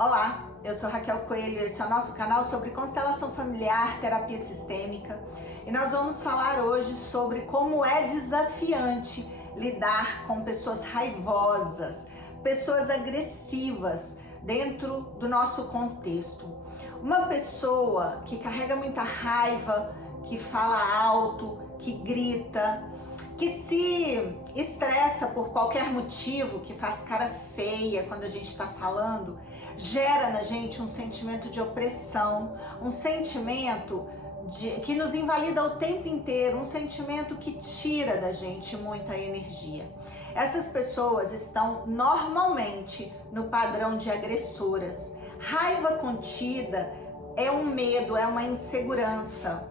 Olá, eu sou Raquel Coelho, esse é o nosso canal sobre constelação familiar, terapia sistêmica, e nós vamos falar hoje sobre como é desafiante lidar com pessoas raivosas, pessoas agressivas dentro do nosso contexto. Uma pessoa que carrega muita raiva, que fala alto, que grita, que se estressa por qualquer motivo, que faz cara feia quando a gente está falando, gera na gente um sentimento de opressão, um sentimento que nos invalida o tempo inteiro, um sentimento que tira da gente muita energia. Essas pessoas estão normalmente no padrão de agressoras. Raiva contida é um medo, é uma insegurança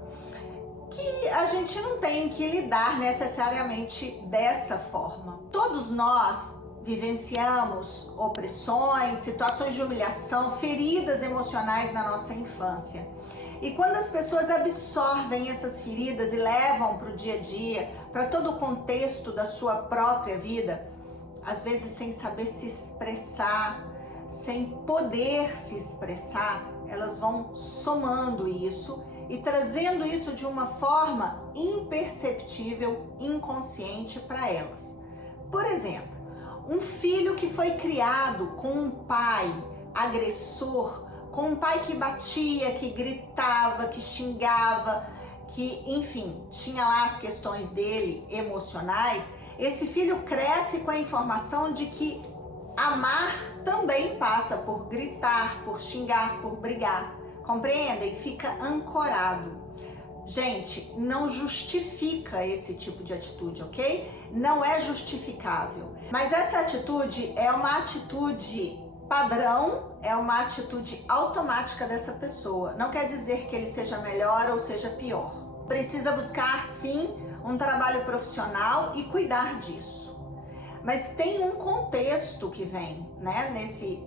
que a gente não tem que lidar necessariamente dessa forma. Todos nós vivenciamos opressões, situações de humilhação, feridas emocionais na nossa infância. E quando as pessoas absorvem essas feridas e levam para o dia a dia, para todo o contexto da sua própria vida, às vezes sem saber se expressar, sem poder se expressar, elas vão somando isso e trazendo isso de uma forma imperceptível, inconsciente para elas. Por exemplo, um filho que foi criado com um pai agressor, com um pai que batia, que gritava, que xingava, que, enfim, tinha lá as questões dele emocionais, esse filho cresce com a informação de que amar também passa por gritar, por xingar, por brigar. Compreendem? Fica ancorado. Gente, não justifica esse tipo de atitude, ok? Não é justificável. Mas essa atitude é uma atitude padrão, é uma atitude automática dessa pessoa. Não quer dizer que ele seja melhor ou seja pior. Precisa buscar, sim, um trabalho profissional e cuidar disso. Mas tem um contexto que vem, né,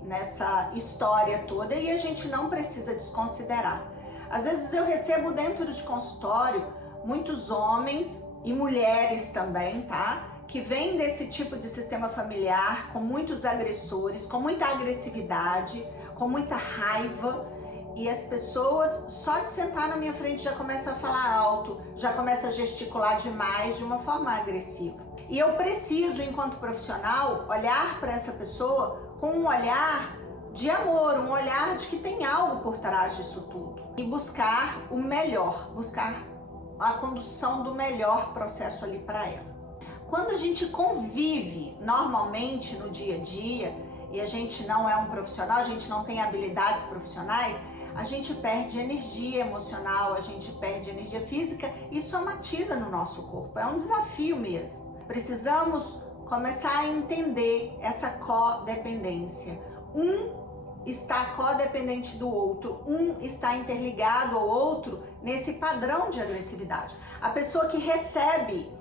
nessa história toda e a gente não precisa desconsiderar. Às vezes eu recebo dentro de consultório muitos homens e mulheres também, tá? Que vêm desse tipo de sistema familiar, com muitos agressores, com muita agressividade, com muita raiva. E as pessoas, só de sentar na minha frente, já começam a falar alto, já começam a gesticular demais, de uma forma agressiva. E eu preciso, enquanto profissional, olhar para essa pessoa com um olhar de amor, um olhar de que tem algo por trás disso tudo. E buscar o melhor, buscar a condução do melhor processo ali para ela. Quando a gente convive normalmente no dia a dia, e a gente não é um profissional, a gente não tem habilidades profissionais, a gente perde energia emocional, a gente perde energia física e somatiza no nosso corpo. É um desafio mesmo. Precisamos começar a entender essa codependência. Um está codependente do outro, um está interligado ao outro nesse padrão de agressividade. A pessoa que recebe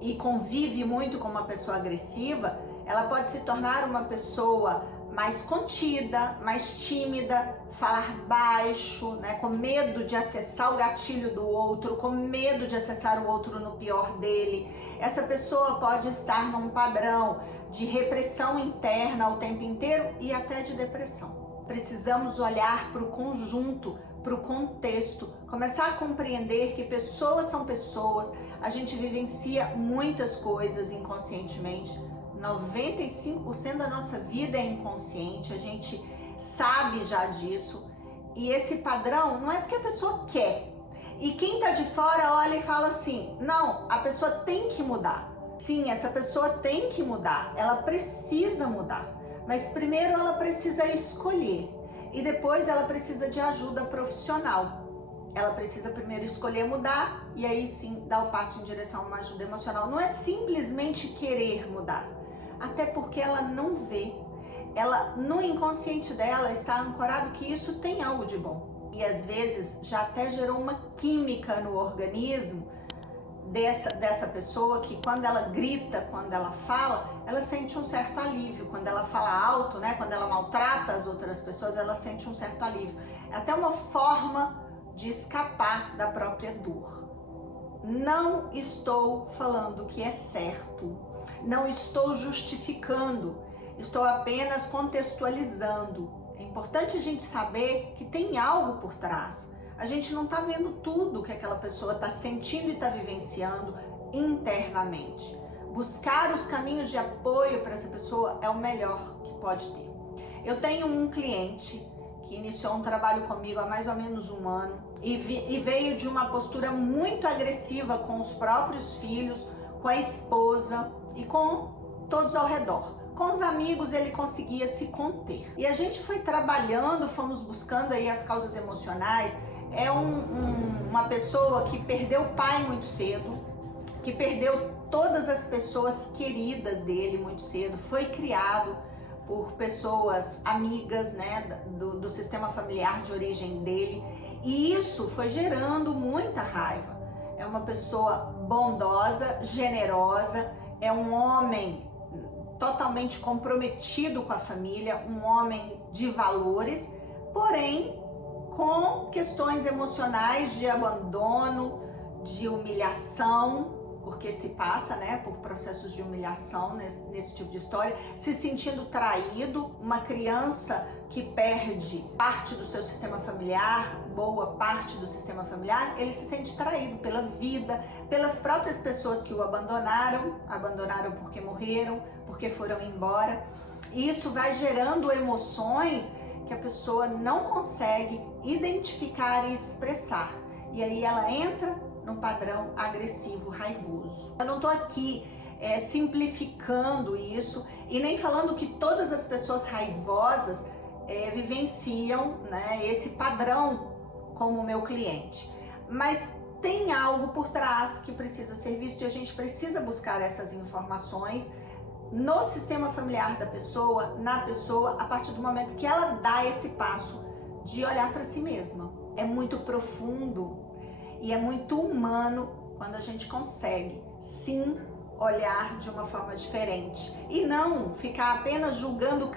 e convive muito com uma pessoa agressiva, ela pode se tornar uma pessoa mais contida, mais tímida, falar baixo, né, com medo de acessar o gatilho do outro, com medo de acessar o outro no pior dele. Essa pessoa pode estar num padrão de repressão interna o tempo inteiro e até de depressão. Precisamos olhar para o conjunto, para o contexto, começar a compreender que pessoas são pessoas, a gente vivencia muitas coisas inconscientemente. 95% da nossa vida é inconsciente, a gente sabe já disso. E esse padrão não é porque a pessoa quer. E quem tá de fora olha e fala assim, não, a pessoa tem que mudar. Sim, essa pessoa tem que mudar, ela precisa mudar. Mas primeiro ela precisa escolher e depois ela precisa de ajuda profissional. Ela precisa primeiro escolher mudar e aí sim dar o passo em direção a uma ajuda emocional. Não é simplesmente querer mudar, até porque ela não vê. Ela, no inconsciente dela, está ancorado que isso tem algo de bom. E às vezes já até gerou uma química no organismo dessa pessoa que quando ela grita, quando ela fala, ela sente um certo alívio. Quando ela fala alto, né, quando ela maltrata as outras pessoas, ela sente um certo alívio. É até uma forma de escapar da própria dor. Não estou falando que é certo, não estou justificando, estou apenas contextualizando É importante a gente saber que tem algo por trás. A gente não está vendo tudo que aquela pessoa está sentindo e está vivenciando internamente. Buscar os caminhos de apoio para essa pessoa é o melhor que pode ter. Eu tenho um cliente que iniciou um trabalho comigo há mais ou menos um ano e veio de uma postura muito agressiva com os próprios filhos, com a esposa e com todos ao redor. Com os amigos ele conseguia se conter. E a gente foi trabalhando, fomos buscando aí as causas emocionais. É uma pessoa que perdeu o pai muito cedo, que perdeu todas as pessoas queridas dele muito cedo, foi criado por pessoas amigas, né, do sistema familiar de origem dele, e isso foi gerando muita raiva. É uma pessoa bondosa, generosa, é um homem totalmente comprometido com a família, um homem de valores, porém com questões emocionais de abandono, de humilhação, porque se passa, né, por processos de humilhação nesse tipo de história, se sentindo traído, uma criança que perde parte do seu sistema familiar, boa parte do sistema familiar, ele se sente traído pela vida, pelas próprias pessoas que o abandonaram porque morreram, porque foram embora. E isso vai gerando emoções que a pessoa não consegue identificar e expressar. E aí ela entra no padrão agressivo, raivoso. Eu não estou aqui simplificando isso e nem falando que todas as pessoas raivosas vivenciam, né, esse padrão como o meu cliente. Mas tem algo por trás que precisa ser visto e a gente precisa buscar essas informações no sistema familiar da pessoa, na pessoa, a partir do momento que ela dá esse passo de olhar para si mesma. É muito profundo e é muito humano quando a gente consegue, sim, olhar de uma forma diferente e não ficar apenas julgando,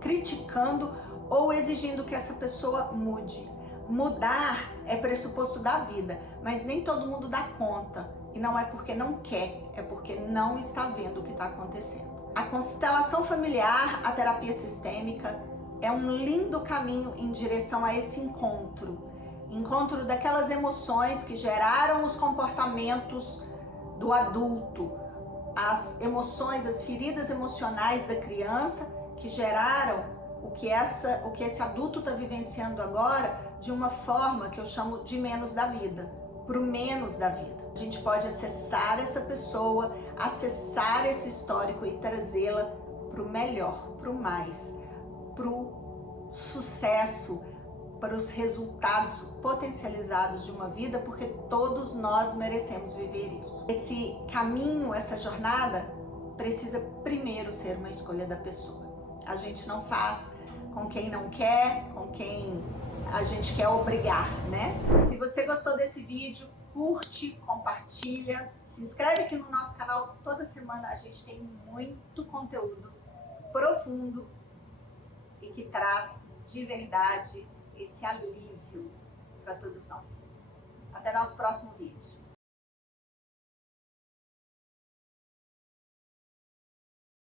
criticando ou exigindo que essa pessoa mude. Mudar é pressuposto da vida, mas nem todo mundo dá conta. E não é porque não quer, é porque não está vendo o que está acontecendo. A constelação familiar, a terapia sistêmica, é um lindo caminho em direção a esse encontro daquelas emoções que geraram os comportamentos do adulto, as emoções, as feridas emocionais da criança que geraram o que esse adulto está vivenciando agora de uma forma que eu chamo de menos da vida, pro menos da vida. A gente pode acessar essa pessoa, acessar esse histórico e trazê-la pro melhor, pro mais, pro sucesso, para os resultados potencializados de uma vida, porque todos nós merecemos viver isso. Esse caminho, essa jornada, precisa primeiro ser uma escolha da pessoa. A gente não faz com quem não quer, com quem a gente quer obrigar, né? Se você gostou desse vídeo, curte, compartilha, se inscreve aqui no nosso canal. Toda semana a gente tem muito conteúdo profundo e que traz de verdade esse alívio para todos nós. Até nosso próximo vídeo.